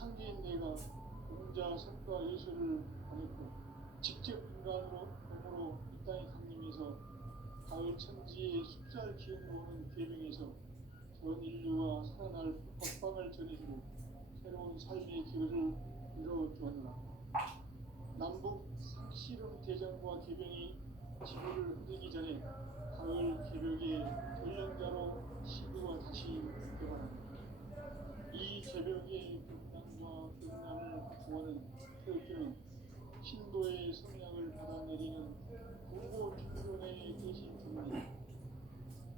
창조인 내가 공자 석과 예수를 보냈고 직접 인간으로 몸으로 이 땅에 강림해서 가을 천지의 숫살 기운으로 오는 계명에서 전 인류와 살아날 법방을 전해주고 새로운 삶의 기회를 이뤄주었노라. 남북 상씨름 대전과 개병이 지구를 흔들기 전에 가을 개벽의 전령자로 시드와 다시 개발합니다. 이 개벽의 벽난과 벽난을 구하는 태극기는 신도의 성량을 받아내리는 국보 충전의 대신 주문입니다.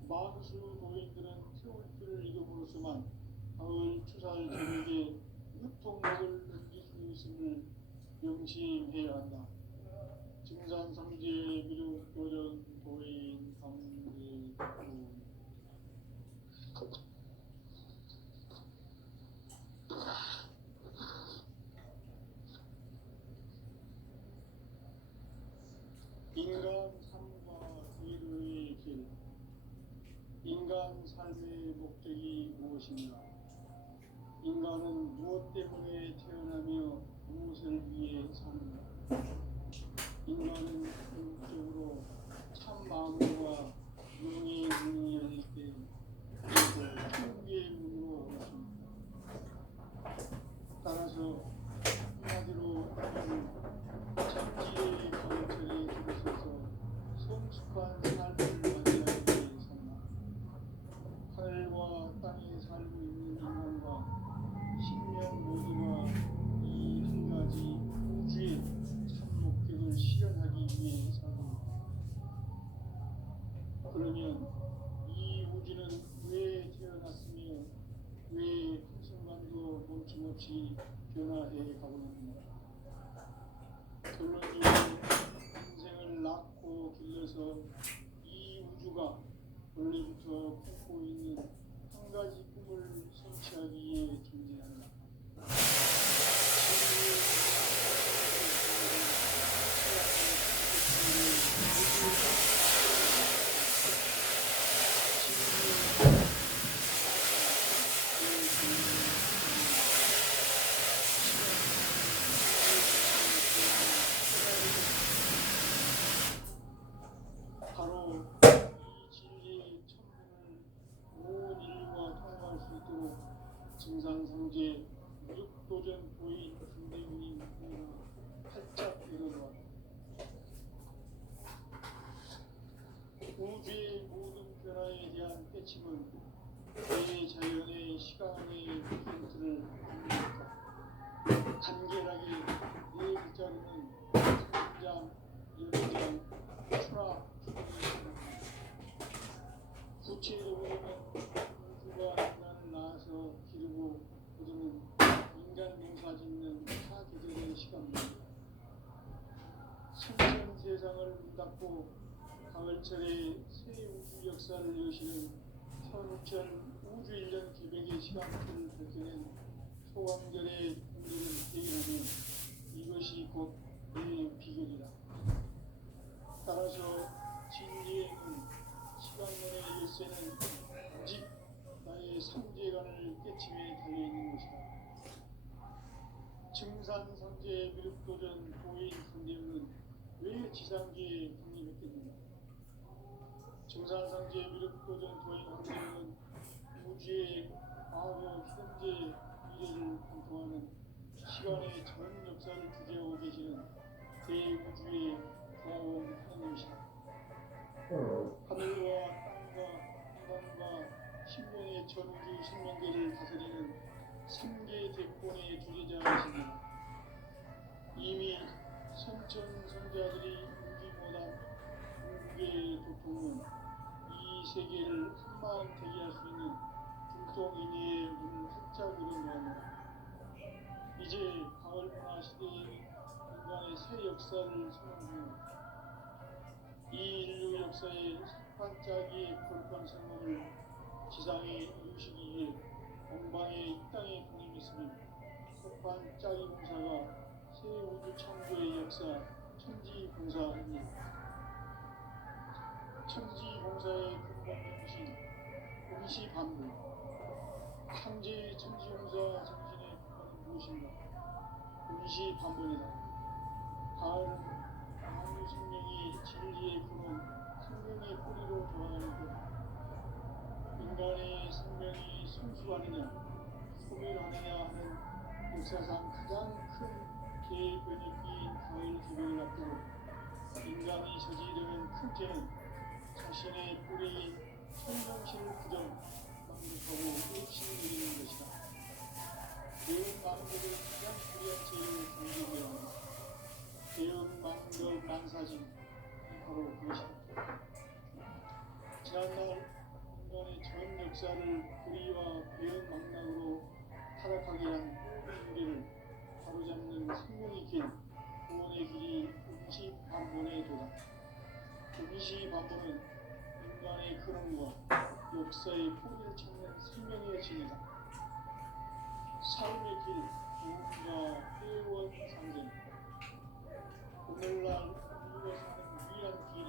마그수 도인들은 태울 길을 잃음으로써만 가을 추살 개벽의 유통목을 넘길 수 있음을 명심해야 한다. 증산상제 미륵 도전 도인 강제구 인간 삶과 의료의 길. 인간 삶의 목적이 무엇인가? 인간은 무엇 때문에 태어나며 무엇을 위해 사는가? 인간은 궁극적으로 참 마음과 명예의 문이 열릴 때 천국의 문으로 오십니다. 따라서 한마디로 천지의 가을철에 들어서서 성숙한 삶을 맞이하기 위해 산다. 하늘과 땅에 살고 있는 인간과 신명 모두가 이 한 가지 우주의 참 목적을 실현하기 위해 살고 있다. 그러면 이 우주는 왜 태어났으며 왜 한순간도 멈춤없이 변화해 가고 있는가? 결론적으로 인생을 낳고 길러서 이 우주가 원래부터 품고 있는 한 가지 꿈을 성취하기 위해 존재한다. 바로 이 진리의 천문을 온 인류가 통과할 수 있도록 증산상제 무력도전 도인 김대훈이 활짝 열어놓았다. 우주의 모든 변화에 대한 깨침은 대자연의 시간의 포인트를 간결하게 네 글자로는 성장, 연장, 추락, 구체적으로는 우주가 인간을 낳아서 기르고 거두는 인간 농사 짓는 사계절의 시간입니다. 신선 세상을 문닫고 가을철에 새 우주 역사를 여시는 천우천 우주 1년 기백의 시간표를 밝혀낸 소강절의 공들을 대결하면 이것이 곧 내 비결이다. 따라서 진리에는 시간론의 열쇠는 오직 나의 상제관을 깨침에 달려있는 것이다. 증산상제 미륵도전 도인 강대훈은 왜 지상계에 강림했겠는가? 증산상제 미륵도전 도인 강대훈은 우주의 과거, 현재, 미래를 관통하는 시간의 전 역사를 주재하고 계시는 대우주의 고아원 하나님이시다. 하늘과 땅과 인간과 신명의 전우주 생명계를 다스리는 3개 대권의 주제자이십니다. 이미 선천성자들이 우주보다 궁극의 도통은 이 세계를 한마음 되게 할 수 있는 중통인의 문을 활짝 열어놓았다. 이제 가을 문화 시대의 인간의 새 역사를 선언 중입니다. 이 인류 역사의 반짝이의 불판 성공을 지상에 이루시기 위해 공방의 이 땅에 강림했으며 석판짜기 공사가 새 우주 창조의 역사 천지공사입니다. 천지공사의 근본이신 공시반부 창제 천지공사 정신의 근본은 무엇인가? 동시 반번이다. 가을은 만유 생명이 진리의 근원, 생명의 뿌리로 돌아가는 것. 인간의 생명이 성숙하느냐, 소멸하느냐 하는 역사상 가장 큰 대변혁이 가을 기별을 앞두고 인간이 저지르는 큰 죄는 자신의 뿌리인 생명신을 부정, 망각하고 일신을 것이다. 대응 망덕을 가장 불의한 죄를 경계해야 한다. 대응 망덕 만사진, 바로 그것이다. 지난날 인간의 전 역사를 불의와 배은 망락으로 타락하게 한 모든 문제를 바로잡는 생명의 길, 구원의 길이 동시반번의 도다. 동시반번은 인간의 근원과 역사의 뿌리를 찾는 생명의 진이다. 삶의 길, 구원과 회원 상생. 오늘날 인류가 사는 위한 길은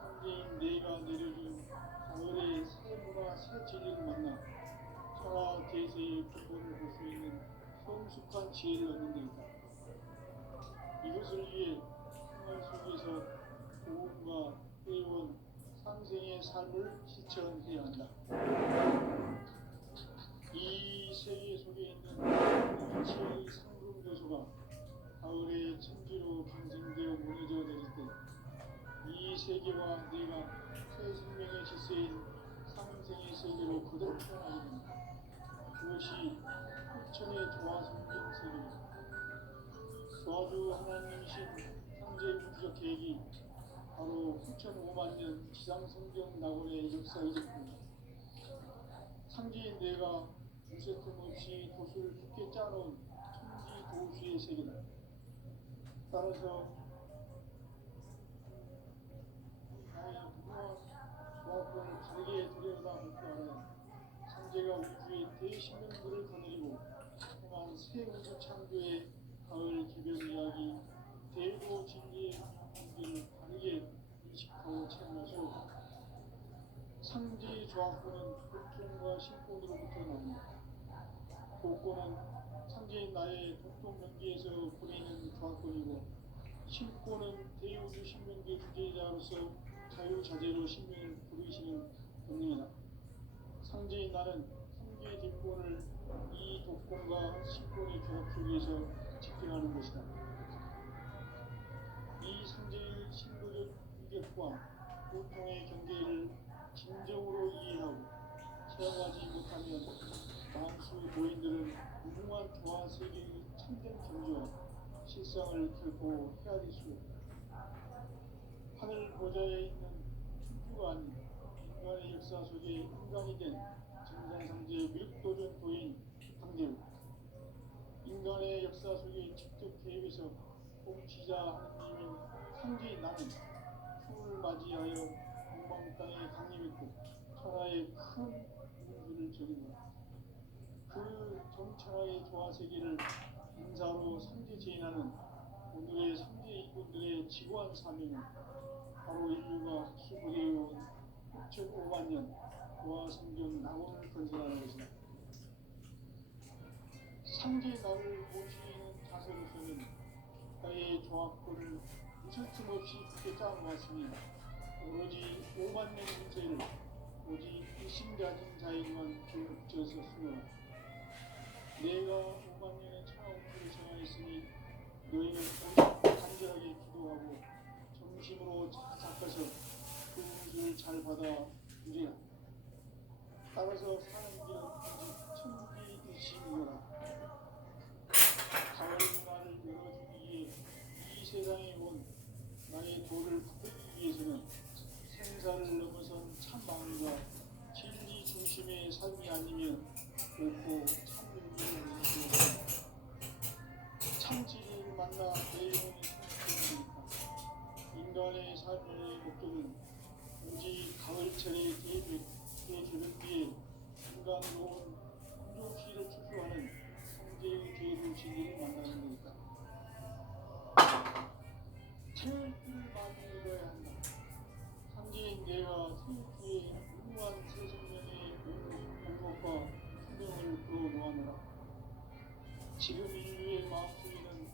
상제인 내가 내려준 가을의 새 문화, 새 진리를 만나 천하 대세의 근본을 볼 수 있는 성숙한 지혜를 얻는 데 있다. 이것을 위해 생활 속에서 고음과 회원, 상생의 삶을 실천해야 한다. 이 세계 속에 있는 일체의 상금 요소가 가을의 천지로 경쟁되어 무너져 내릴 때 이 세계와 내가 새 생명의 질서인 상생의 세계로 거듭 태어나게 된다. 그것이 후천의 조화 성경 세계이다. 소아주 하나님이신 상제 우주적 계획이 바로 후천 5만 년 지상 성경 낙원의 역사의 작품이다. 상제인 내가 무쇠 틈 없이 도수를 깊게 짜놓은 천지 도수의 세계다. 따라서 나의 무궁한 조합권을 바르게 들여다볼 줄 알아야 상제가 우주의 대신명들을 거느리고 행한 새 우주 창조의 가을 기별 이야기, 대도 진리의 문제를 바르게 인식하고 체험할 수 없다. 상제의 조합권은 독존과 신권으로부터 나온다. 독권은 상제인 나의 독존명기에서 보내는 조합권이고, 신권은 대우주 신명기 주제자로서 자유자재로 신명을 부르시는 권능이다. 상제인 나는 상제의 뒷권을 이 독권과 신권의 결합 속에서 집행하는 것이다. 이 상제의 신도적 위격과 고통의 경계를 진정으로 이해하고 체험하지 못하면 만수 고인들은 무궁한 조화 세계의 참된 경지와 실상을 결코 헤아릴 수 없다. 하늘 보좌에 있는 천주가 아닌 인간의 역사 속에 인간이 된 정상상제 밀도전 도인 황대우, 인간의 역사 속에 직접 개입해서 통치자 하느님인 상제인 나는 추을 맞이하여 동방 땅에 강림했고 천하의 큰 문주를 저린다. 그 정천하의 조화세계를 인사로 상제 제인하는 오늘의 상제 이군들의 지구한 사명은 바로 인류가 수고되어온 6,5만 년 조화 성경 낙원을 건설하는 것이다. 상제 나를 모시는 자세로서는 나의 조합권을 무슨 틈 없이 굳게 짜놓았으니 오로지 5만 년 문제를 오직 일심가진 자에게만 붙여서 수놓아. 내가 5만 년의 천하우주를 정하였으니 너희는 오직 간절하게 기도하고 정심으로 닦아서 그 우주를 잘 받아 누리라. 따라서 사는 길은 오직 천지일심이거라. 가을 문화를 열어주기 위해 이 세상에 온 나의 도를 붙들기 위해서는 생사를 넘어선 참망과 진리 중심의 삶이 아니면 결코 참능력을 얻을 수 없다. 참진리를 만나 내 영혼이 성숙해지니까 인간의 삶의 목적은 오직 가을철의 대개변기에 인간으로 온 공존시를 추수하는 성제의 죄로 진리를 만나는 것이다. 태일을 많이 읽어야 한다. 상제인 내가 태일주의 무궁한 새 생명의 공목과 수명을 불어놓아노라. 지금 인류의 마음속에는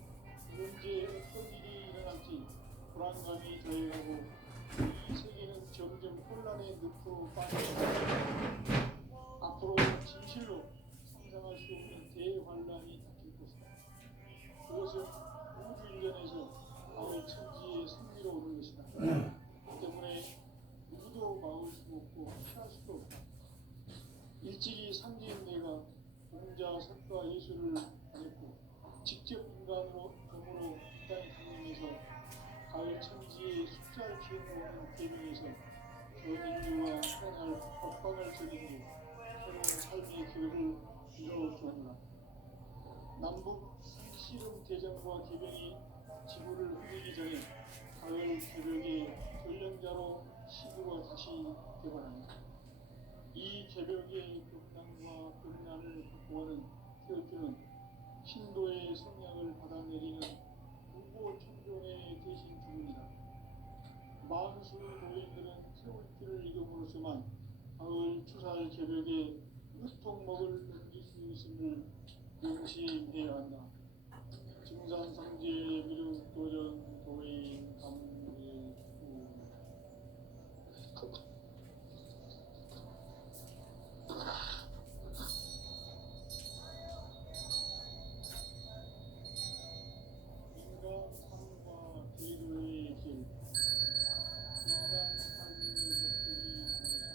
언제 어떤 일이 일어날지 불안감이 더해가고 이 세계는 점점 혼란의 늪으로 빠져갑니다. 앞으로 진실로 상상할 수 없는 대환란이 닥칠 것이다. 그것은 우주 일련에서 가을 천지의 승리로 오는 것이다. 그 때문에 누구도 막을 수 없고 피할 수도 없다. 일찍이 상제인 내가 공자, 석가, 예수를 보냈고 직접 인간으로 몸으로 이 땅에 강림해서 가을 천지의 숫자를 키워오는 계명에서 전 인류와 살아날 법방을 저리고 새로운 삶의 길을 이루어주었노라. 남북 씨름 대전과 개병이 지구를 흔들기 전에 가을 새벽에 전령자로 시구가 다시 개발합니다. 이 개벽의 벽난과 벽난을 극복하는 태어주는 신도의 성량을 받아내리는 무고 천존의 대신 주문이다. 만수 노인들은 세월길을 이름으로서만 가을 추살 개벽에 으통먹을 넘길 수 있음을 명심해야 한다. 증산상제 미륵도전 도의 감례 인간 삶과 기도의 길. 인간 삶의 목적이 무엇인가?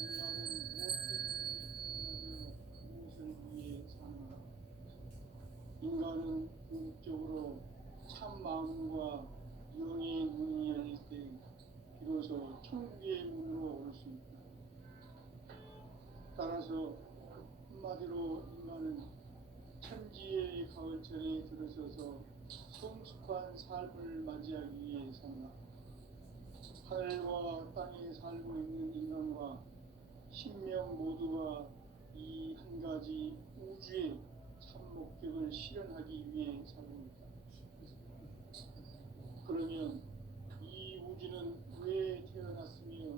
인간은 무엇 때문에 태어나며 무엇을 위해 사는가? 인간은 궁극적으로 참 마음과 영의 문이 열릴 때 비로소 천국의 문으로 올 수 있다. 따라서 한마디로 인간은 천지의 가을철에 들어서서 성숙한 삶을 맞이하기 위해 산다. 하늘과 땅에 살고 있는 인간과 신명 모두가 이 한 가지 우주의 참 목적을 실현하기 위해 살고 있다. 그러면 이 우주는 왜 태어났으며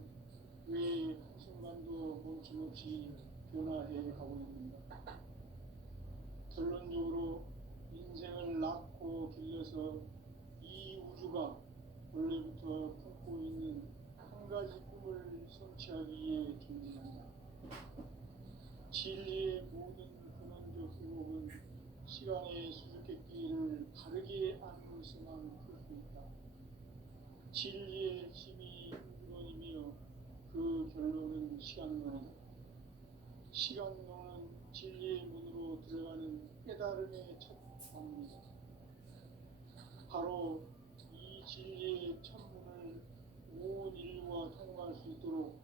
왜 한순간도 멈춤없이 변화해 가고 있는가? 결론적으로 인생을 낳고 길러서 이 우주가 원래부터 품고 있는 한 가지 꿈을 성취하기 위해 존재한다. 진리의 모든 근원적 의혹은 시간의 수수께끼를 바르게 안으로서만 풀 수 있다. 진리의 핵심이 우주론이며 그 결론은 시간론이다. 시간론은 진리의 문으로 들어가는 깨달음의 첫 방문이다. 바로 이 진리의 첫 문을 온 인류가 통과할 수 있도록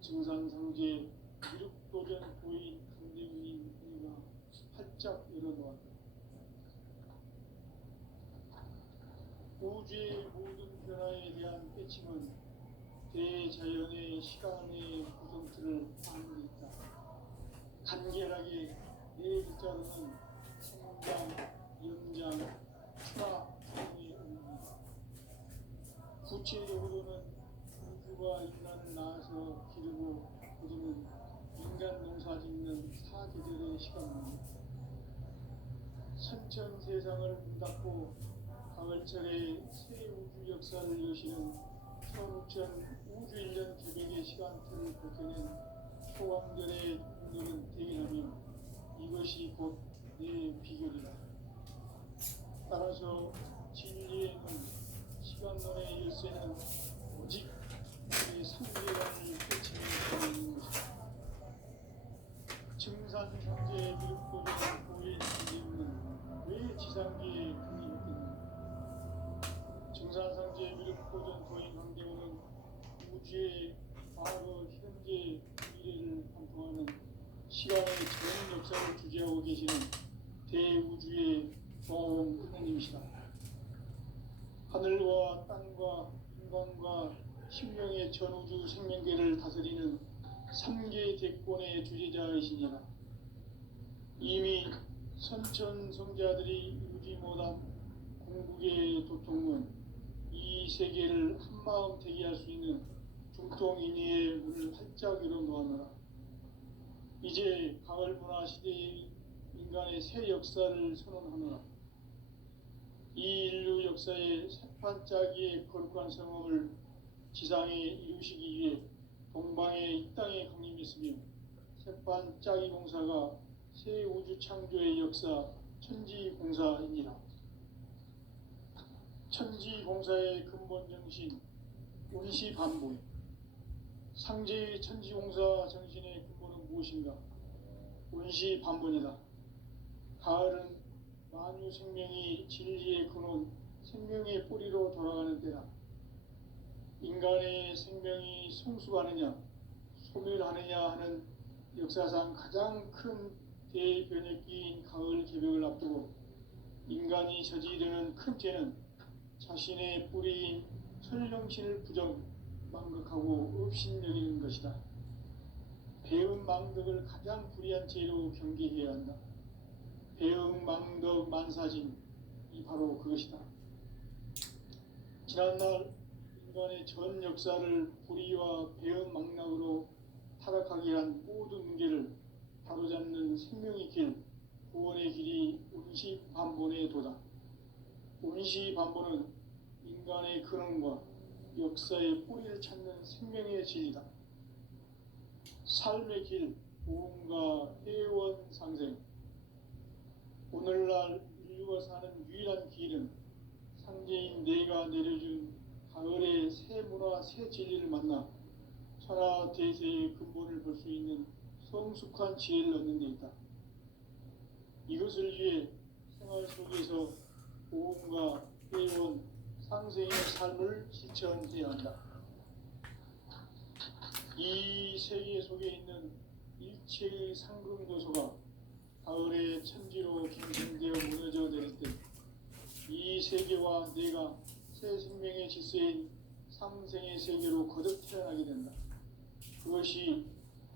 증산상제 미륵도전 도인 강대훈인 우리가 활짝 열어놓았다. 우주의 모든 변화에 대한 깨침은 대자연의 시간의 구성틀을 아는 데 있다. 간결하게 네 글자로는 성장, 연장, 추락 등의 의미입니다. 구체적으로는 우주가 인간을 낳아서 기르고 거두는 인간 농사 짓는 사계절의 시간입니다. 선천 세상을 문 닫고 가을철에 새 우주 역사를 여시는 천우천 우주 1년 개벽의 시간틀을 벗겨낸 초강절의 눈들은 대기하며 이것이 곧 내 비결이다. 따라서 진리의 문, 시간론의 열쇠는 오직 내 상계관을 깨치는 있는 것이다. 증산상제 미륵도전 도의 진리는 왜 지상계에 강림했겠는가? 증산상제 미륵도전 도인 강대원은 우주의 과거, 현재, 미래를 관통하는 시간의 전 역사를 주재하고 계시는 대우주의 조화원 하나님이시다. 하늘과 땅과 인간과 신명의 전우주 생명계를 다스리는 3개 대권의 주재자이시니라. 이미 선천성자들이 이루지 못한 궁극의 도통문, 이 세계를 한마음 되게 할 수 있는 중통인의의 문을 활짝 열어놓았노라. 이제 가을 문화 시대의 인간의 새 역사를 선언하노라. 이 인류 역사의 새판짜기의 거룩한 성험을 지상에 이루시기 위해 동방의 이 땅에 강림했으며 새판짜기 공사가 새 우주 창조의 역사 천지공사이니라. 천지공사의 근본 정신 운시반복. 상제의 천지공사 정신의 근본은 무엇인가? 운시반복이다. 가을은 만유 생명이 진리의 근원, 생명의 뿌리로 돌아가는 때다. 인간의 생명이 성숙하느냐, 소멸하느냐 하는 역사상 가장 큰 대변혁기인 가을 개벽을 앞두고 인간이 저지르는 큰 죄는 자신의 뿌리인 설령신을 망각하고 업신여기는 것이다. 배음 망덕을 가장 불의한 죄로 경계해야 한다. 배음 망덕 만사진, 이 바로 그것이다. 지난날 인간의 전 역사를 불의와 배음 망락으로 타락하게 한 모든 문제를 바로잡는 생명의 길, 구원의 길이 운시반본의 도다. 운시반본은 인간의 근원과 역사의 뿌리를 찾는 생명의 진리다. 삶의 길, 보험과 회원 상생. 오늘날 인류가 사는 유일한 길은 상제인 내가 내려준 가을의 새 문화, 새 진리를 만나 천하 대세의 근본을 볼 수 있는 성숙한 지혜를 얻는 데 있다. 이것을 위해 생활 속에서 보험과 회원, 상생의 삶을 실천해야 한다. 이 세계 속에 있는 일체의 상금 요소가 가을의 천지로 경신되어 무너져 내릴 때 이 세계와 내가 새 생명의 질서인 상생의 세계로 거듭 태어나게 된다. 그것이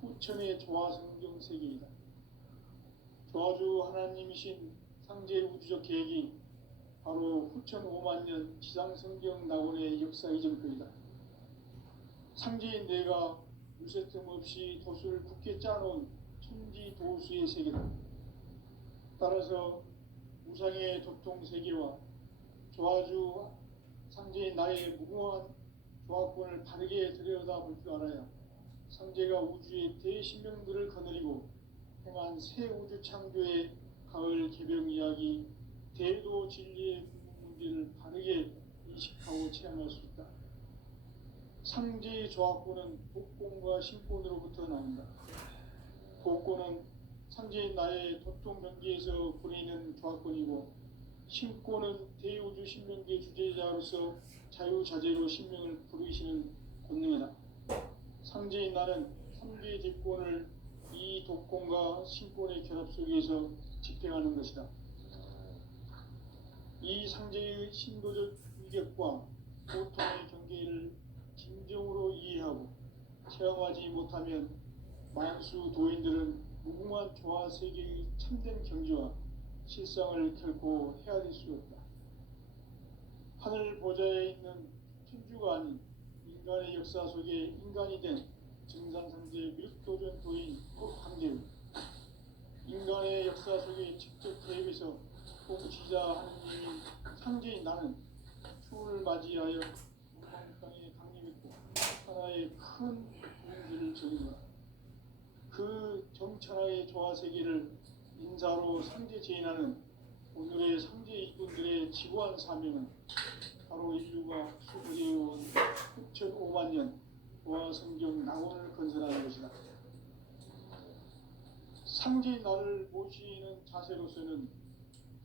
후천의 조화성경 세계이다. 조화주 하나님이신 상제 우주적 계획이 바로 후천 5만 년 지상성경 낙원의 역사 이전표이다. 상제인 내가 유세 틈 없이 도수를 굳게 짜놓은 천지 도수의 세계다. 따라서 우상의 도통 세계와 조화주 상제인 나의 무궁한 조화권을 바르게 들여다볼 줄 알아야 상제가 우주의 대신명들을 거느리고 행한 새 우주 창조의 가을 개벽 이야기, 대도 진리의 문제를 바르게 인식하고 체험할 수 있다. 상제의 조화권은 복권과 신권으로부터 나온다. 복권은 상제인 나의 도통 경계에서 부리는 조화권이고, 신권은 대우주 신명계 주제자로서 자유자재로 신명을 부르시는 권능이다. 상제인 나는 3개의 집권을 이 독권과 신권의 결합 속에서 집행하는 것이다. 이 상제의 신도적 위격과 고통의 경계를 진정으로 이해하고 체험하지 못하면 만수 도인들은 무궁한 조화 세계의 참된 경지와 실상을 결코 헤아릴 수 없다. 하늘 보좌에 있는 천주가 아닌 인간의 역사 속에 인간이 된 증산상제 밀도전 도인 한계우, 인간의 역사 속에 직접 개입해서 통치자 하느님인 상제인 나는 추을 맞이하여 문방 땅에 강림했고 하나의 큰 공주를 적이노라. 그 정천하의 조화세계를 인사로 상제 제인하는 오늘의 상제 이분들의 지구한 사명은 바로 인류가 수고해온 6,5만 년 조화성경 낙원을 건설하는 것이다. 상제인 나를 모시는 자세로서는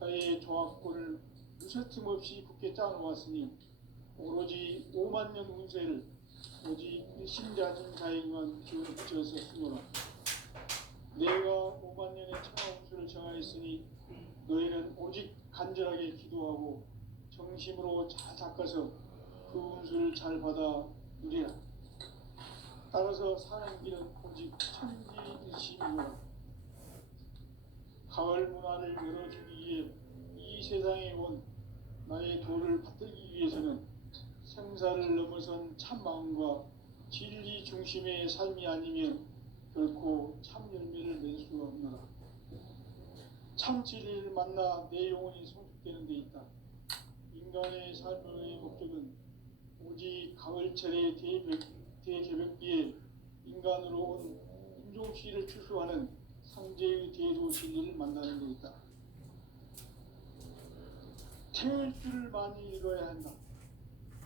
나의 조화권을 무쇠틈 없이 굳게 짜놓았으니 오로지 5만 년 운세를 오직 일심자진 자에게만 기운을 붙여서 쓰노라. 내가 5만 년의 천하 운수를 정하였으니 너희는 오직 간절하게 기도하고 정심으로 잘 닦아서 그 운수를 잘 받아 누리라. 따라서 사는 길은 오직 천지일심이노라. 가을 문화를 열어주기 위해 이 세상에 온 나의 도를 받들기 위해서는 생사를 넘어선 참마음과 진리 중심의 삶이 아니면 결코 참 열매를 낼 수가 없노라. 참 진리를 만나 내 영혼이 성숙되는 데 있다. 인간의 삶의 목적은 오직 가을철의 대개벽비에 인간으로 온 인종시를 추수하는 상제의 대도 진리를 만나는 데 있다. 태일주를 많이 읽어야 한다.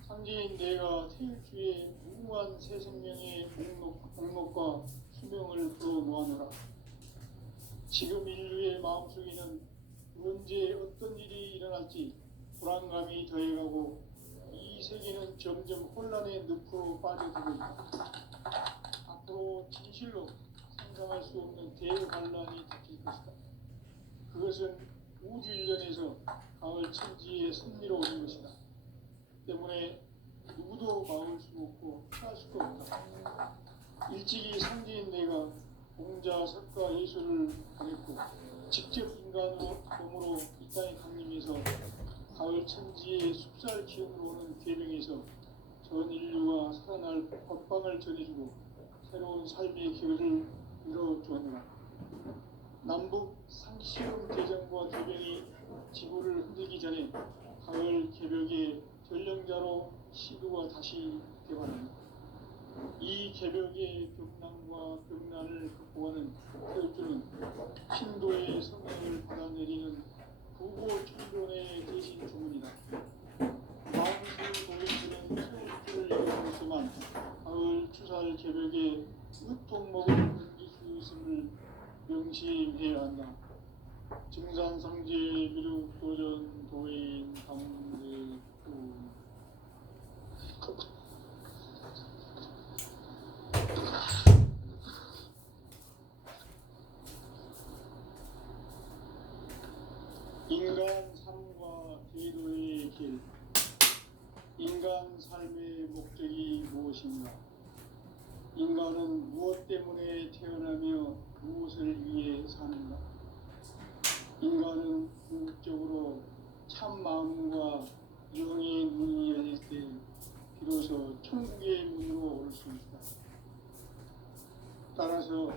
상제인 내가 태일주의 무궁한 새 생명의 목록과 수명을 풀어 놓아노라. 지금 인류의 마음속에는 언제 어떤 일이 일어날지 불안감이 더해가고 이 세계는 점점 혼란의 늪으로 빠져들고 있다. 앞으로 진실로 상상할 수 없는 대환란이 닥칠 것이다. 그것은 우주 일련에서 가을 천지의 섭리로 오는 것이다. 때문에 누구도 막을 수 없고 피할 수도 없다. 일찍이 상제인 내가 공자, 석가, 예수를 보냈고 직접 인간으로 몸으로 이 땅에 강림해서 가을 천지의 숲살 기운으로 오는 계명에서 전 인류가 살아날 법방을 전해주고 새로운 삶의 기회를 이뤄주었노라. 남북 상시험 대전과 개병이 지구를 흔들기 전에 가을 개벽의 전령자로 시도가 다시 되어간다. 이 개벽의 벽난과 벽난을 극복하는 태일주는 신도의 성령을 받아내리는 부고 천존의 대신 주문이다. 마음수 노인들은 태일주를 읽어보지만 가을 추살 개벽의 으통목을 넘길 수 있음을 명심해야 한다. 증산상제 미륵 도전 도인 강대구 인간 삶과 제도의 길. 인간 삶의 목적이 무엇인가? 인간은 무엇 때문에 태어나며 무엇을 위해 사는가? 인간은 궁극적으로 참 마음과 영의 문이 열릴 때 비로소 천국의 문으로 올 수 있다. 따라서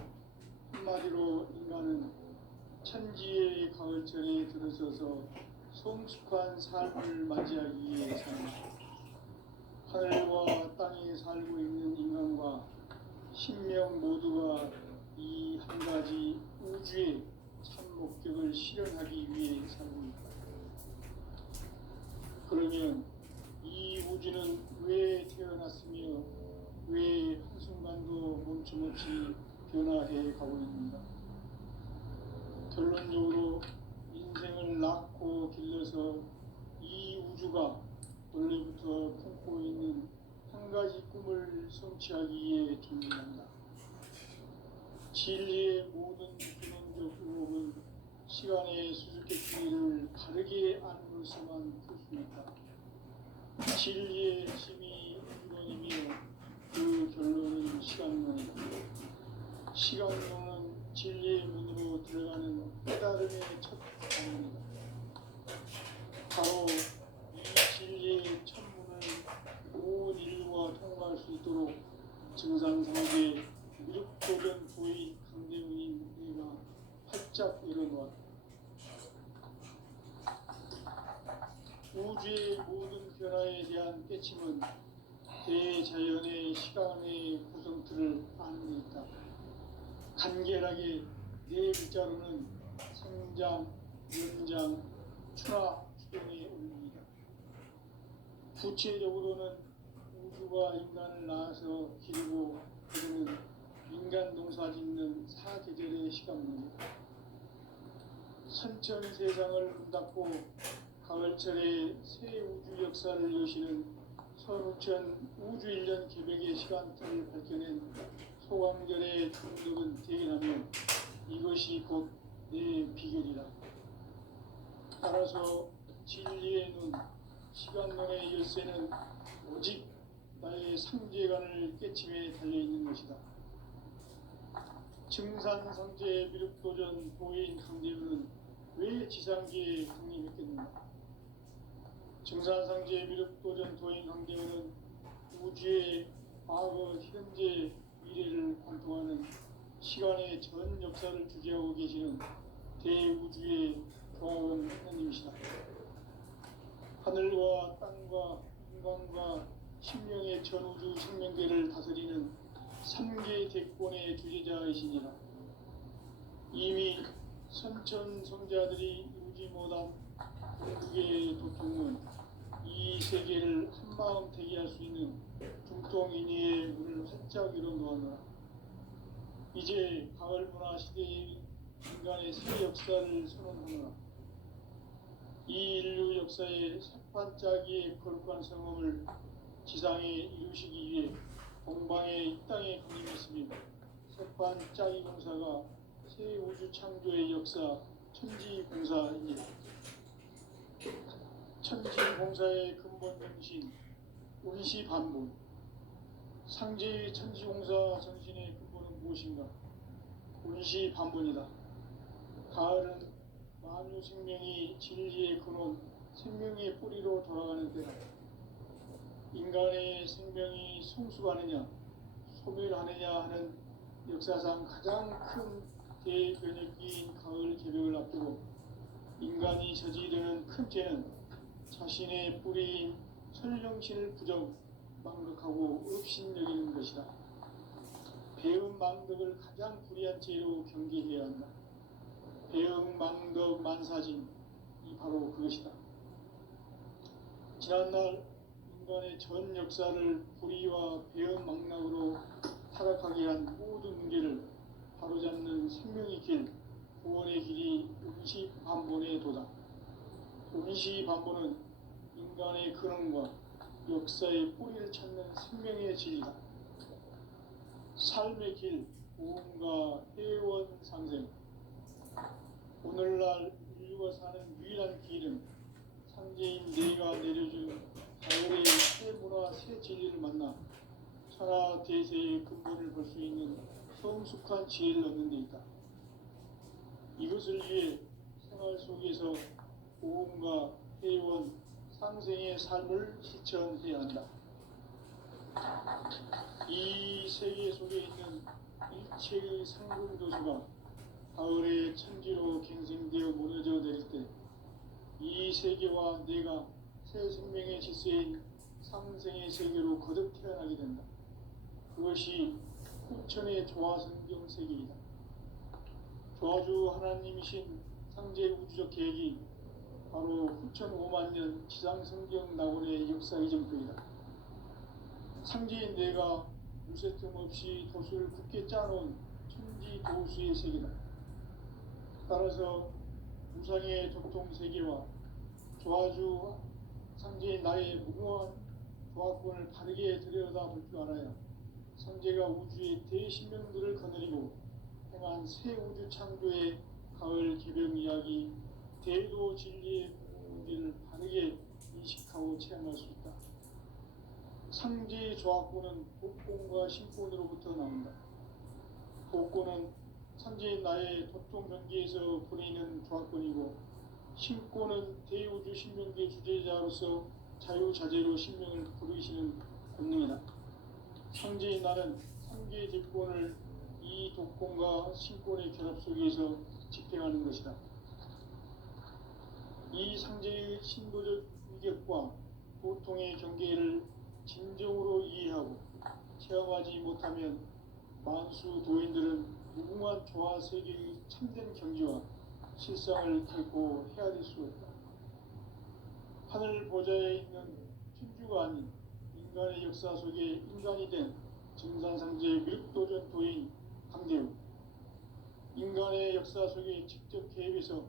한마디로 인간은 천지의 가을철에 들어서서 성숙한 삶을 맞이하기 위해 산다. 하늘과 땅에 살고 있는 인간과 신명 모두가 이 한 가지 우주의 참 목적을 실현하기 위해 살고 있다. 그러면 이 우주는 왜 태어났으며 왜 한순간도 멈춤없이 변화해 가고 있는가? 결론적으로 인생을 낳고 길러서 이 우주가 원래부터 품고 있는 한 가지 꿈을 성취하기 위해 존재한다. 진리의 모든 근원적 의혹은 시간의 수수께끼를 바르게 안으로서만 풀 수 있다. 진리의 핵심이 근원이며 그 결론은 시간론이다. 시간론은 진리의 문으로 들어가는 깨달음의 첫 단문이다. 바로 이 진리의 첫문을 온 인류가 통과할 수 있도록 증산상제 미륵도전 도의 강대문인 내가 활짝 열어놓았다. 우주의 모든 변화에 대한 깨침은 대자연의 시간의 구성틀을 아는 데 있다. 간결하게 네 글자로는 생장, 연장, 추락, 추동의 원리이다. 구체적으로는 우주가 인간을 낳아서 기르고 그러는 인간 농사 짓는 사계절의 시간론이다. 선천 세상을 문닫고 가을철에 새 우주 역사를 여시는 선우천 우주 일년 개벽의 시간틀을 밝혀낸 소강절의 충격은 대견하며 이것이 곧 내 비결이다. 따라서 진리의 눈, 시간론의 열쇠는 오직 나의 상제관을 깨침에 달려있는 것이다. 증산상제 미륵도전 도인 강대우는 왜 지상계에 독립했겠는가? 증산상제 미륵도전 도인 강대우는 우주의 과거, 현재, 미래를 관통하는 시간의 전 역사를 주재하고 계시는 대우주의 경호원 하나님이시다. 하늘과 땅과 인간과 신명의 전우주 생명계를 다스리는 삼계 대권의 주제자이시니라. 이미 선천성자들이 이루지 못한 궁극의 도통은 이 세계를 한마음 되게 할 수 있는 중동인의의 문을 활짝 열어놓았노라. 이제 가을 문화 시대의 인간의 새 역사를 선언하노라. 이 인류 역사의 새반짝이의 거룩한 성험을 지상에 이루시기 위해 동방의 이 땅에 강림했으며 새반짝이 공사가 새 우주 창조의 역사 천지공사입니다. 천지공사의 근본 정신 운시반본. 상제의 천지공사 정신의 근본은 무엇인가? 운시반본이다. 가을은 만유 생명이 진리의 근원, 생명의 뿌리로 돌아가는 때다. 인간의 생명이 성숙하느냐, 소멸하느냐 하는 역사상 가장 큰 대변혁기인 가을 개벽을 앞두고 인간이 저지르는 큰 죄는 자신의 뿌리인 설령신을 부정, 망극하고 업신여기는 것이다. 배음 망덕을 가장 불의한 죄로 경계해야 한다. 배음 망덕 만사진, 이 바로 그것이다. 지난날 인간의 전 역사를 불의와 배음 망락으로 타락하게 한 모든 문제를 바로잡는 생명의 길, 구원의 길이 운시반본의 도다. 운시반본은 인간의 근원과 역사의 뿌리를 찾는 생명의 진리다. 삶의 길, 고음과 회원 상생. 오늘날 인류가 사는 유일한 길은 상제인 내가 내려준 가을의 새 문화, 새 진리를 만나 천하 대세의 근본을 볼 수 있는 성숙한 지혜를 얻는 데 있다. 이것을 위해 생활 속에서 고음과 회원, 상생의 삶을 실천해야 한다. 이 세계 속에 있는 일체의 상승도시가 가을의 천지로 갱생되어 무너져 내릴 때 이 세계와 내가 새 생명의 질서인 상생의 세계로 거듭 태어나게 된다. 그것이 후천의 조화성경 세계이다. 조화주 하나님이신 상제 우주적 계획이 바로 후천 5만 년 지상성경 낙원의 역사 이정표이다. 상제인 내가 무쇠 틈 없이 도수를 굳게 짜놓은 천지 도수의 세계다. 따라서 무상의 도통 세계와 조화주 상제인 나의 무궁한 조화권을 바르게 들여다볼 줄 알아야 상제가 우주의 대신명들을 거느리고 행한 새 우주 창조의 가을 개벽 이야기, 대도 진리의 문제를 바르게 인식하고 체험할 수 있다. 상제의 조화권은 복권과 신권으로부터 나온다. 복권은 상제인 나의 도통 경계에서 보내는 조화권이고, 신권은 대우주 신명계 주제자로서 자유자재로 신명을 부르시는 권능이다. 상제인 나는 상계의 직권을 이 독권과 신권의 결합 속에서 집행하는 것이다. 이 상제의 신도적 위격과 고통의 경계를 진정으로 이해하고 체험하지 못하면 만수 도인들은 무궁한 조화 세계의 참된 경지와 실상을 결코 헤아릴 수 없다. 하늘 보좌에 있는 천주가 아닌 인간의 역사 속에 인간이 된 증산상제의 밀도전 도인 강대우, 인간의 역사 속에 직접 개입해서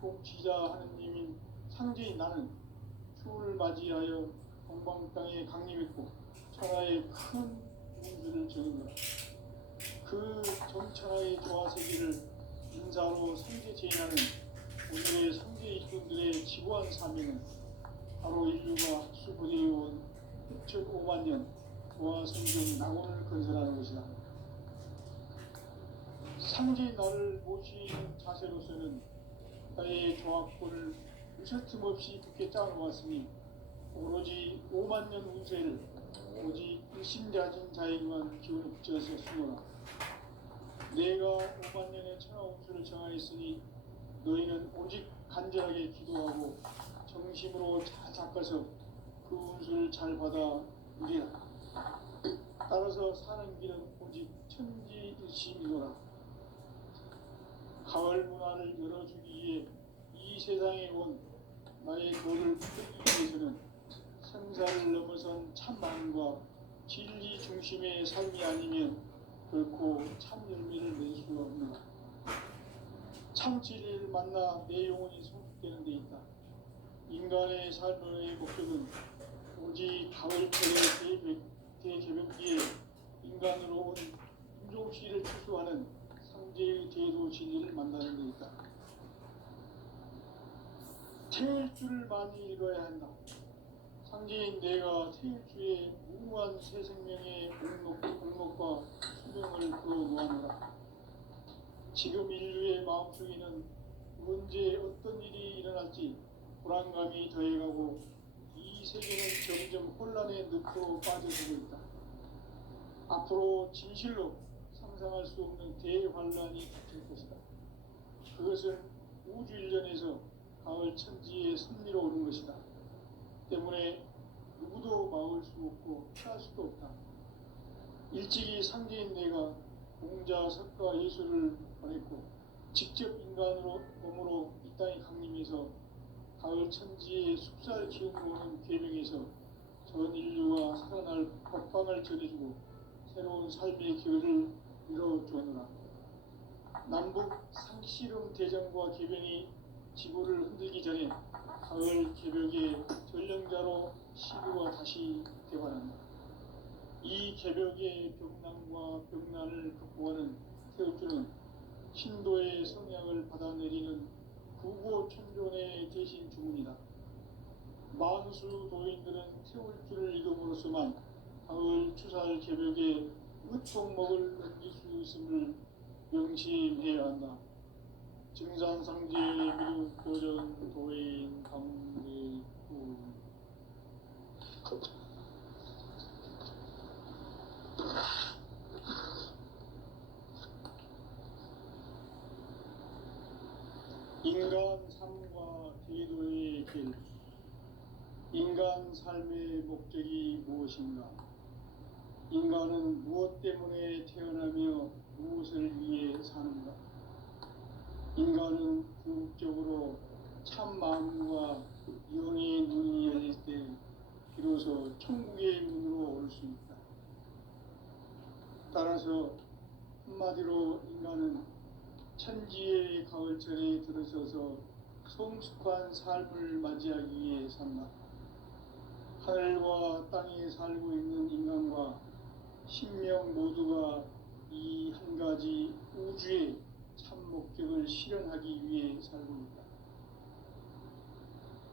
통치자 하느님인 상제인 나는 추운을 맞이하여 동방 땅에 강림했고 천하의 큰 운수를 저는 거다. 그 정천하의 조화 세계를 인사로 상제 제인하는 오늘의 상제 일꾼들의 지구한 사명은 바로 인류가 학수부대해온 6,5만 년 조화 성경 낙원을 건설하는 것이다. 상제인 나를 모시는 자세로서는 나의 조화권을 무쇠틈 없이 굳게 짜놓았으니 오로지 5만 년 운세를 오직 일심자진 자에게만 기운을 붙여서 쓰노라. 내가 5만 년의 천하 운수를 정하였으니 너희는 오직 간절하게 기도하고 정심으로 잘 닦아서 그 운수를 잘 받아 누리라. 따라서 사는 길은 오직 천지일심이노라. 가을 문화를 열어주기 위해 이 세상에 온 나의 도를 풀기 위해서는 생사를 넘어선 참 마음과 진리 중심의 삶이 아니면 결코 참 열매를 낼 수가 없노라. 참 진리를 만나 내 영혼이 성숙되는 데 있다. 인간의 삶의 목적은 오직 가을철의 대개벽기에 인간으로 온 인종씨를 추수하는 상제의 제도 진리를 만나는 데 있다. 태일주를 많이 읽어야 한다. 상제인 내가 태일주의 무한 새 생명의 목록과 수명을 풀어놓아노라. 지금 인류의 마음속에는 언제 어떤 일이 일어날지 불안감이 더해가고 이 세계는 점점 혼란의 늪으로 빠져들고 있다. 앞으로 진실로 상상할 수 없는 대환란이 닥칠 것이다. 그것은 우주일전에서 가을 천지의 섭리로 오는 것이다. 때문에 누구도 막을 수 없고 피할 수도 없다. 일찍이 상제인 내가 공자, 석가, 예수를 보냈고 직접 인간으로 몸으로 이 땅에 강림해서 가을 천지의 숙사를 키우고 오는 계명에서 전 인류가 살아날 법방을 전해주고 새로운 삶의 기회를 이뤄주었노라. 남북 상씨름 대전과 개변이 지구를 흔들기 전에 가을 개벽의 전령자로 시구가 다시 개발한다. 이 개벽의 벽난과 벽난을 극복하는 태울주는 신도의 성향을 받아내리는 구고천존의 대신 주문이다. 만수 도인들은 태울주를 읽음으로써만 가을 추살 개벽의 끝종목을 넘길 수 있음을 명심해야 한다. 증산상제 미륵 도전 도인 강대구. 인간 삶과 제도의 길. 인간 삶의 목적이 무엇인가? 인간은 무엇 때문에 태어나며 무엇을 위해 사는가? 인간은 궁극적으로 참 마음과 영의 눈이 열릴 때 비로소 천국의 문으로 올 수 있다. 따라서 한마디로 인간은 천지의 가을철에 들어서서 성숙한 삶을 맞이하기 위해 산다. 하늘과 땅에 살고 있는 인간과 신명 모두가 이 한 가지 우주의 참 목적을 실현하기 위해 살고 있다.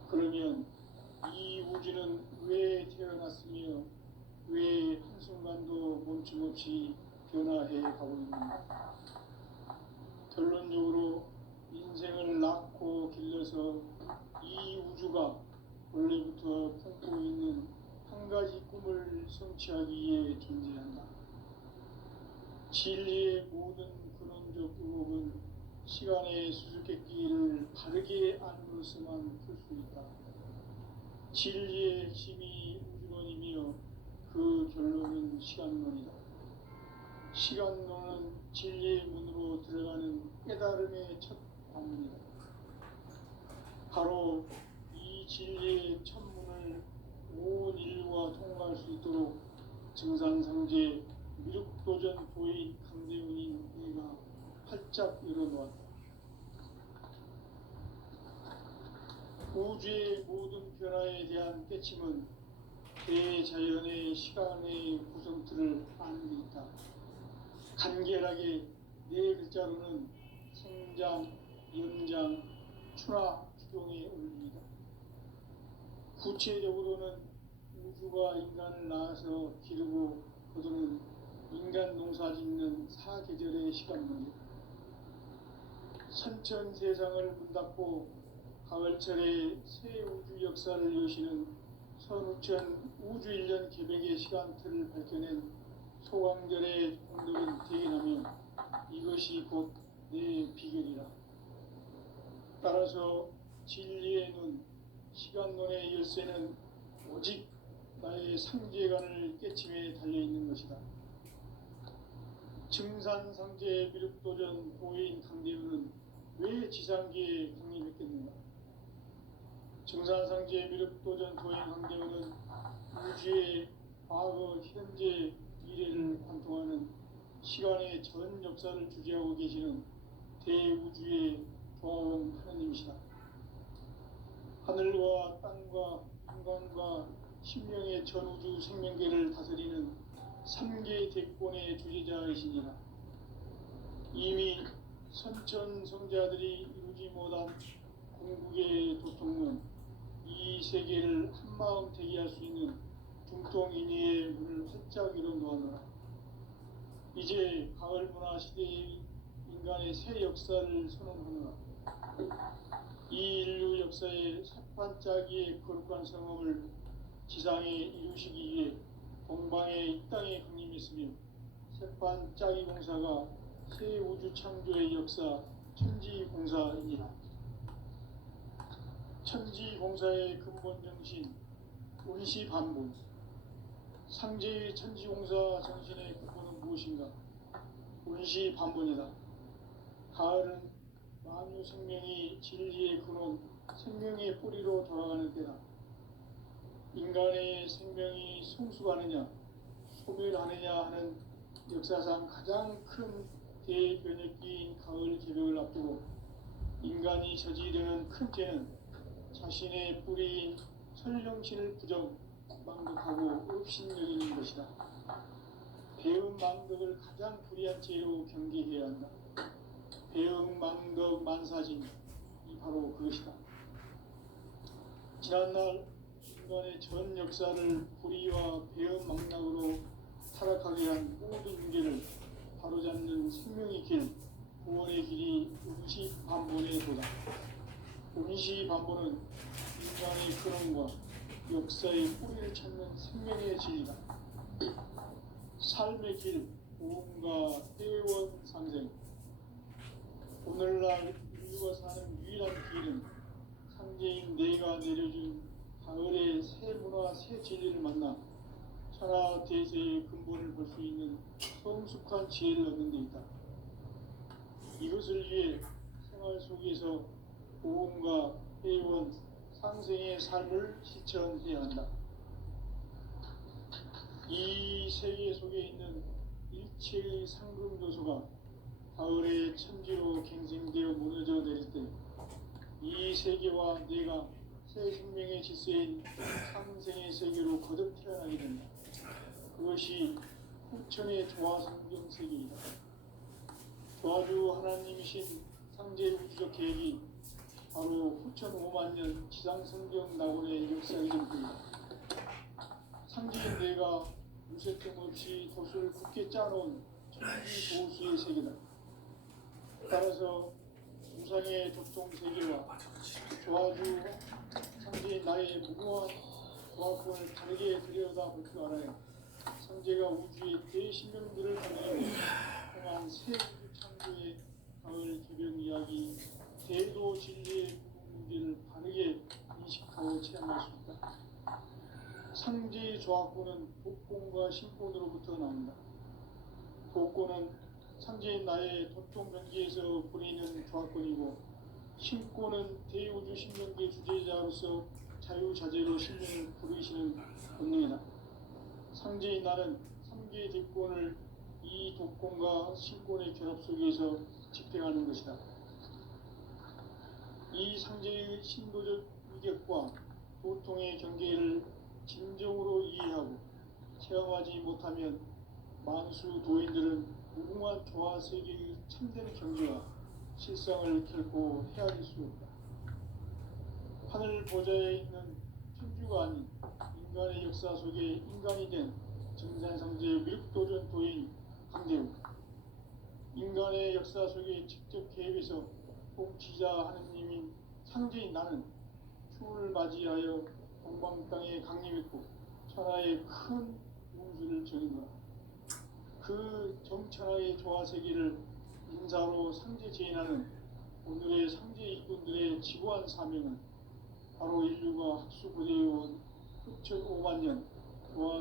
그러면 이 우주는 왜 태어났으며 왜 한순간도 멈춤없이 변화해 가고 있는가? 결론적으로 인생을 낳고 길러서 이 우주가 원래부터 품고 있는 한 가지 꿈을 성취하기 위해 존재한다. 진리의 모든 근원적 의혹은 시간의 수수께끼를 바르게 안으로서만 풀 수 있다. 진리의 핵심이 우주론이며 그 결론은 시간론이다. 시간론은 진리의 문으로 들어가는 깨달음의 첫 관문이다. 바로 이 진리의 첫 문을 온 인류가 통과할 수 있도록 증산상제 미륵도전 도인 강대훈인 내가 활짝 열어놓았다. 우주의 모든 변화에 대한 깨침은 대자연의 시간의 구성틀을 아는 데 있다. 간결하게 네 글자로는 생장, 연장, 추나, 추동에 올립니다. 구체적으로는 우주가 인간을 낳아서 기르고 거두는 인간 농사 짓는 사계절의 시간론이다. 선천 세상을 문 닫고 가을철에 새 우주 역사를 여시는 선우천 우주일년 개벽의 시간틀을 밝혀낸 소강절의 공덕은 대인하며 이것이 곧 내 비결이라. 따라서 진리의 눈, 시간론의 열쇠는 오직 나의 상제관을 깨침에 달려있는 것이다. 증산상제 미륵도전 도인 강대우는 왜 지상계에 강림했겠는가? 증산상제 미륵도전 도인 강대우는 우주의 과거, 현재, 미래를 관통하는 시간의 전 역사를 주재하고 계시는 대우주의 조화원 하나님이시다. 하늘과 땅과 인간과 신명의 전우주 생명계를 다스리는 3계 대권의 주제자이시니라. 이미 선천성자들이 이루지 못한 궁극의 도통론, 이 세계를 한마음 대기할 수 있는 중통인의의 문을 활짝 열어놓았노라. 이제 가을 문화 시대의 인간의 새 역사를 선언하노라. 이 인류 역사의 삿반짜기의 거룩한 성험을 지상에 이루시기 위해 동방의 이 땅에 강림했으며 삿반짜기 공사가 새 우주 창조의 역사 천지공사이니라. 천지공사의 근본 정신 운시반본. 상제의 천지공사 정신의 근본은 무엇인가? 운시반본이다. 가을은 만유 생명이 진리의 근원, 생명의 뿌리로 돌아가는 때다. 인간의 생명이 성숙하느냐, 소멸하느냐 하는 역사상 가장 큰 대변혁기인 가을 개벽을 앞두고 인간이 저지르는 큰 죄는 자신의 뿌리인 설령신을 망덕하고 업신여기는 것이다. 배음 망덕을 가장 불의한 죄로 경계해야 한다. 배음 망덕 만사진, 이 바로 그것이다. 지난날 인간의 전 역사를 불의와 배음 망락으로 타락하게 한 모든 문제를 바로잡는 생명의 길, 구원의 길이 운시반본의 도다. 운시반본은 인간의 근원과 역사의 뿌리를 찾는 생명의 진리다. 삶의 길, 보험과 회원상생. 오늘날 인류가 사는 유일한 길은 상제인 내가 내려준 가을의 새 문화, 새 진리를 만나 천하 대세의 근본을 볼 수 있는 성숙한 지혜를 얻는 데 있다. 이것을 위해 생활 속에서 보험과 회원, 상생의 삶을 실천해야 한다. 이 세계 속에 있는 일체의 상금 요소가 가을의 천지로 갱생되어 무너져 내릴 때 이 세계와 내가 새 생명의 질서인 상생의 세계로 거듭 태어나게 된다. 그것이 후천의 조화성경 세계이다. 조화주 하나님이신 상제 우주적 계획이 바로 후천 5만 년 지상성경 낙원의 역사이던 뿐이다. 상제인 내가 무쇠뜸 없이 돛을 굳게 짜놓은 천지 도수의 세계다. 따라서 우상의 도통 세계와 조화주 상제인 나의 무궁한 조화권을 다르게 들여다볼 줄 알아야 상제가 우주의 대신명들을 가지고 통한 새 우주 창조의 가을 개변 이야기, 대도 진리의 문제를 바르게 인식하고 체험할 수 있다. 상제의 조화권은 독권과 신권으로부터 나온다. 독권은 상제인 나의 도통 경계에서 부리는 조화권이고, 신권은 대우주 신명계 주제자로서 자유자재로 신명을 부르시는 본능이다. 상제인 나는 3개 대권을 이 독권과 신권의 결합 속에서 집행하는 것이다. 이 상제의 신도적 위격과 도통의 경계를 진정으로 이해하고 체험하지 못하면 만수 도인들은 무궁한 조화 세계의 참된 경지와 실상을 결코 헤아릴 수 없다. 하늘 보좌에 있는 천주가 아닌 인간의 역사 속에 인간이 된 증산상제 미륵도전 도인 강대우. 인간의 역사 속에 직접 개입해서 통치자 하느님인 상제인 나는 추을 맞이하여 동방 땅에 강림했고 천하의 큰 운수를 정인 거라. 그 정천하의 조화 세계를 인사로 상제 제인하는 오늘의 상제 이권 일꾼들의 지구한 사명은 바로 인류가 학수고대에 온 흑천 5만 년 그와